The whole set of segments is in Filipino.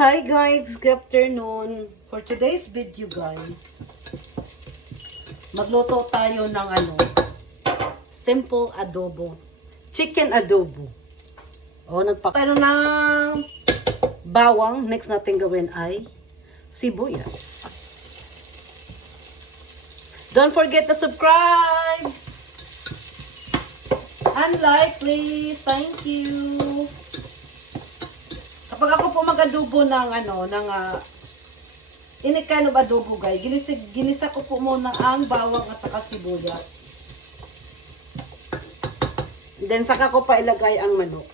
Hi guys, good afternoon. For today's video guys, magluto tayo ng simple adobo. Chicken adobo. Pero ng bawang, next natin gawin ay sibuyas. Don't forget to subscribe and like please. Thank you. Kapag ako po mag-adobo ng any kind of adobo guys, ginisa ko po muna ang bawang at saka sibuyas. Then saka ko pa ilagay ang manok.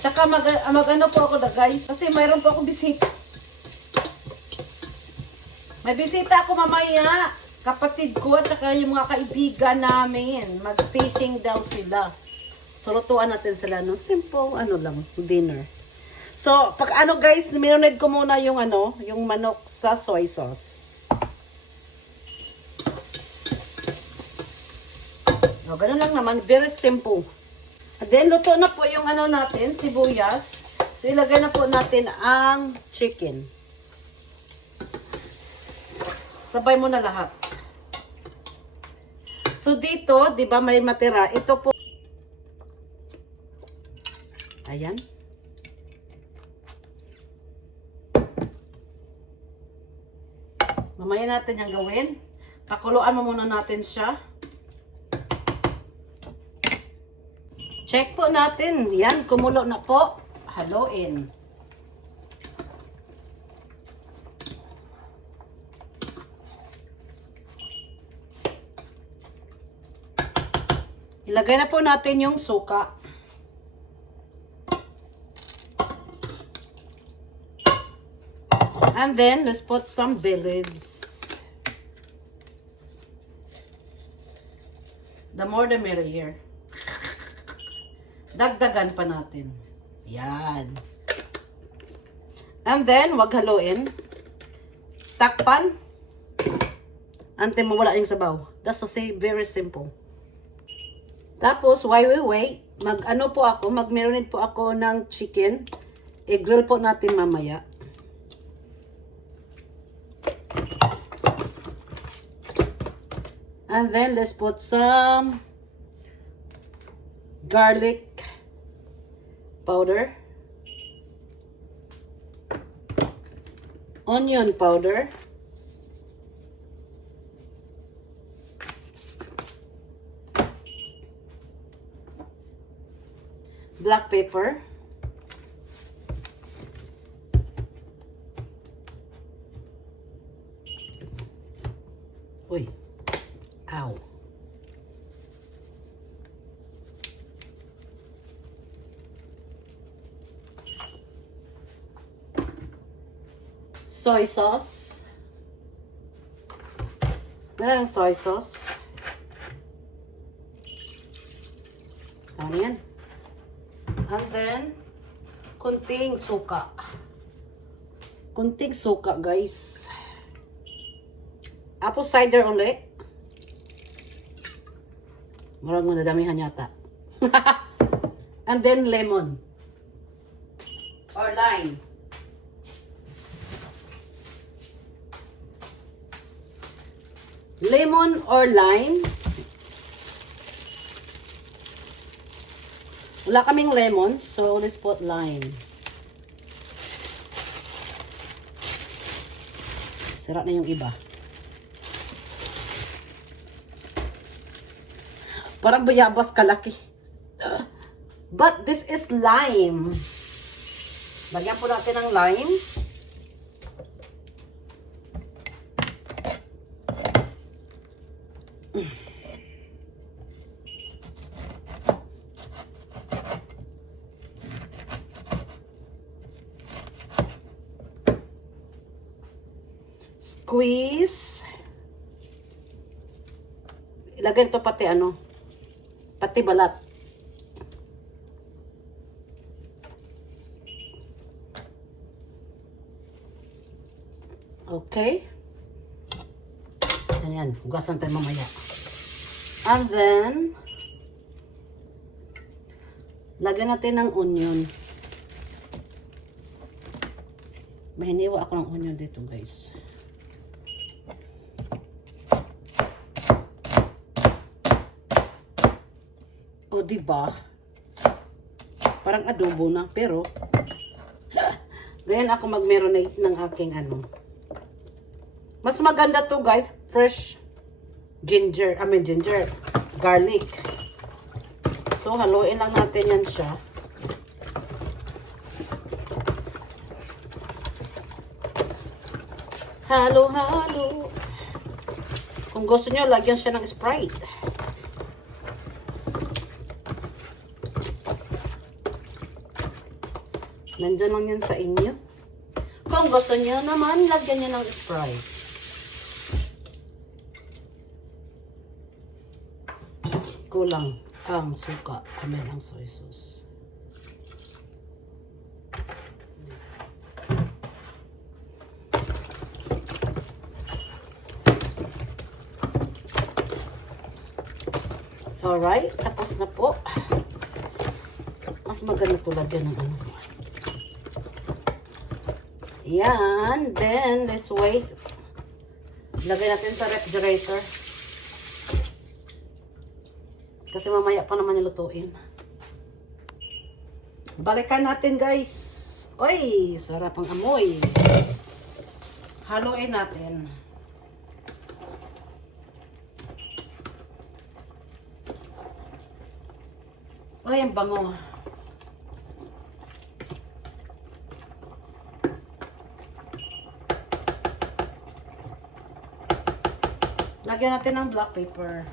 Saka mag-ano po ako guys, kasi mayroon po akong bisita. May bisita ako mamaya. Kapatid ko at saka yung mga kaibigan namin. Mag-fishing daw sila. So, lutuan natin sila ng simple, dinner. So, pag guys, minunod ko muna yung yung manok sa soy sauce. No, ganun lang naman. Very simple. And then, luto na po yung natin, sibuyas. So, ilagay na po natin ang chicken. Sabay mo na lahat. So, dito, di ba may matira? Ito po. Ayan. Mamaya natin yung gawin. Pakuluan mo muna natin siya. Check po natin. Yan, kumulo na po. Haluin. Ilagay na po natin yung suka. And then, let's put some bay leaves. The more the merrier. Dagdagan pa natin. Yan. And then, wag haluin. Takpan. Ante mawala yung sabaw. That's the same, very simple. Tapos, while we wait, mag-marinate po ako ng chicken. I-grill po natin mamaya. And then, let's put some garlic powder, onion powder, black pepper, uy, ow, soy sauce, meron soy sauce, ano yan? And then, kunting suka. Kunting suka, guys. Apple cider ulit. Marang madadamihan yata. And then, lemon. Or lime. Lemon or lime. Wala kaming lemon, so let's put lime. Sira na yung iba. Parang bayabas kalaki. But this is lime. Lagyan po natin ng lime. Squeeze. Ilagay ito pati pati balat. Okay. Ganyan. Hugasan tayo mamaya. And then, Lagyan natin ng onion. Mahiniwa ako ng onion dito, guys. O, diba? Parang adobo na, pero ganyan ako mag-marinate ng aking ano. Mas maganda to, guys. Fresh ginger, garlic. So, haluin lang natin yan siya. Halo. Kung gusto nyo, lagyan siya ng Sprite. Nandiyan lang yan sa inyo. Kung gusto nyo naman, lagyan nyo ng Sprite. Kulang ang suka. Ang soy sauce. Alright, tapos na po. Mas maganda to lagyan ng ano. Yan. Then, let's wait. Lagay natin sa refrigerator. Kasi mamaya pa naman nilutuin. Balikan natin, guys. Oy, sarap ang amoy. Haluin natin. Oy, ang bango. Lagyan natin ng black pepper.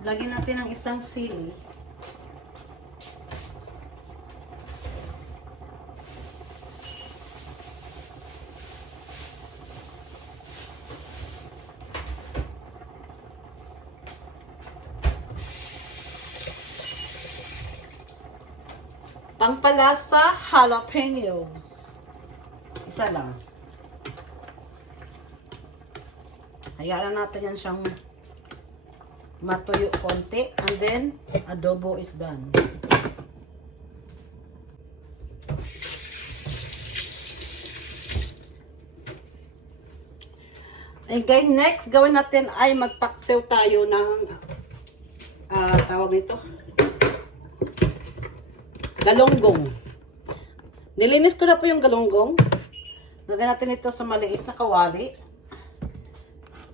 Lagyan natin ng isang sili. Pampalasa, jalapenos. Isa lang. Hayaan natin yan siyang matuyo konti. And then, adobo is done. Okay, next gawin natin ay magpaksiw tayo ng tawag nito galunggong. Nilinis ko na po yung galunggong. Lagay natin ito sa maliit na kawali.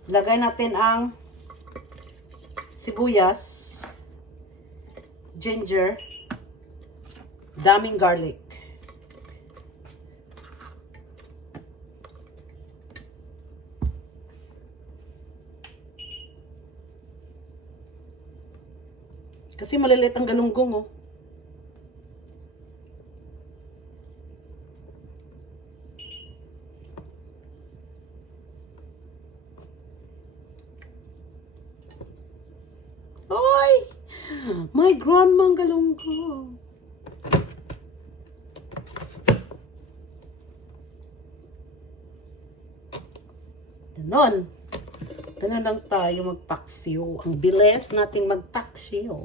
Lagay natin ang sibuyas, ginger, daming garlic. Kasi maliliit ang galunggong, oh. Hoy! My grandma ang galunggong. Ganon. Ganon lang tayo magpaksiw. Ang bilis nating magpaksiw.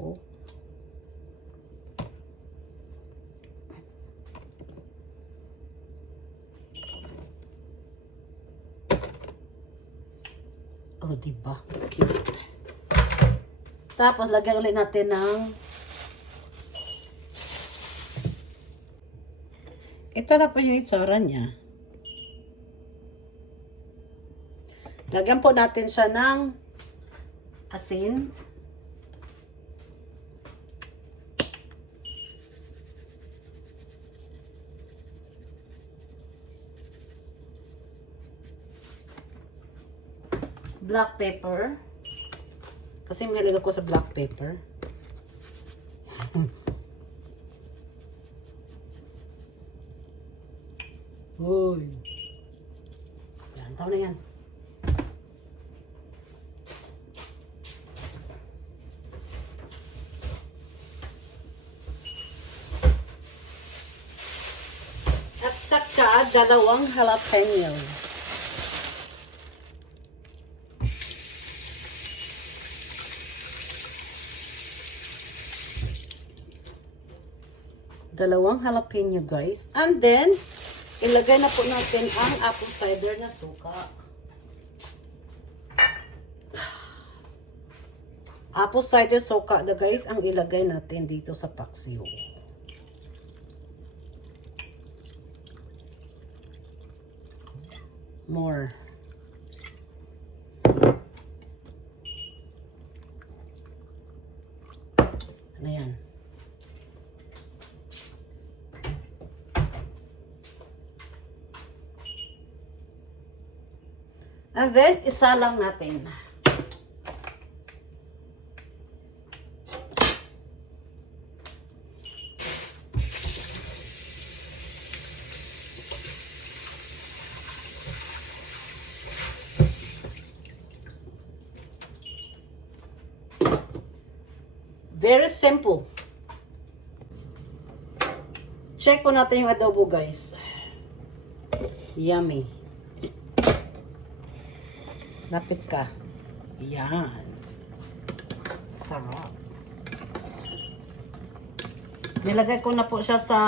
Oh, diba? Cute. Tapos, lagyan ulit natin ng ito na po yung itsura niya. Lagyan po natin siya ng asin. Black pepper. Kasi mahilig ako sa black pepper. Uy. Yan, tao na yan. At saka, dalawang jalapeno. Dalawang jalapeno guys. And then, ilagay na po natin ang apple cider na suka. Apple cider suka na guys ang ilagay natin dito sa paksiw. More. Ano yan? And then, isa lang natin. Very simple. Check po natin yung adobo, guys. Yummy. Lapit ka. Yan. Sarap. Nilagay ko na po siya sa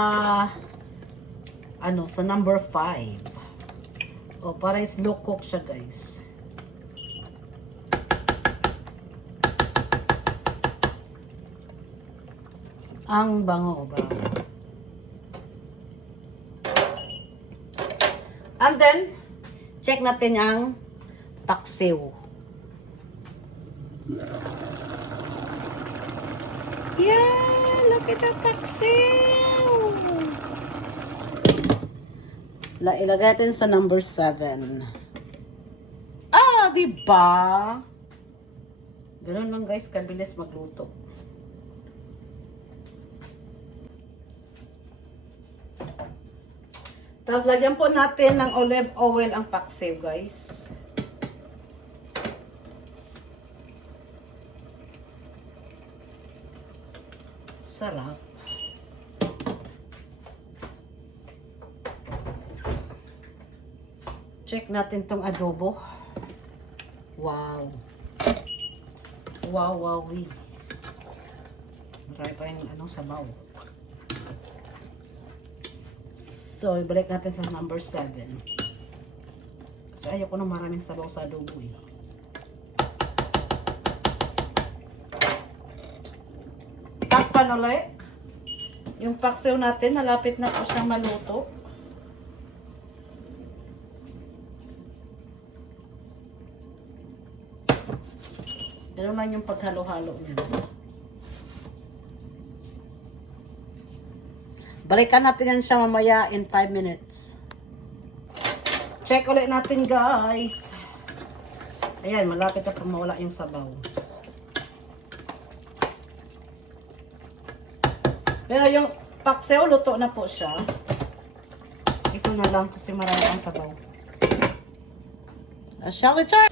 sa number 5. O, para slow cook siya, guys. Ang bango. And then, check natin ang paksiw. Yeah, look at the paksiw. Ilagay natin sa number 7. Ah, diba? Ganun lang guys, kabilis magluto. Tapos lagyan po natin ng olive oil ang paksiw, guys. Sarap. Check natin tong adobo. Wow. Wow, wow, marami pa yung sabaw. So, ibalik natin sa number 7. Kasi ayoko na maraming sabaw sa adobo eh. Takpan ulit. Yung paksiw natin, malapit na po siyang maluto. Ganun lang yung paghalo-halo niya. Balikan natin yan siya mamaya in 5 minutes. Check ulit natin, guys. Ayan, malapit na pang mawala yung sabaw. Pero yung paksiw, luto na po siya. Ito na lang kasi marami pang sabaw. Shall we try?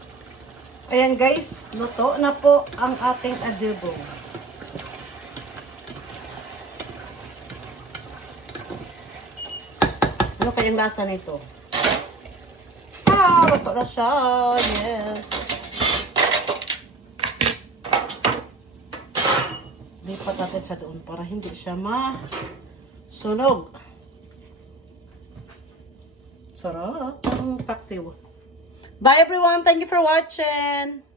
Ayan guys, luto na po ang ating adobo. Ano kayang lasa nito? Ah, luto na siya. Yes. Lipat natin sa doon para hindi siya masunog. Sarap ang paksiw. Bye everyone. Thank you for watching.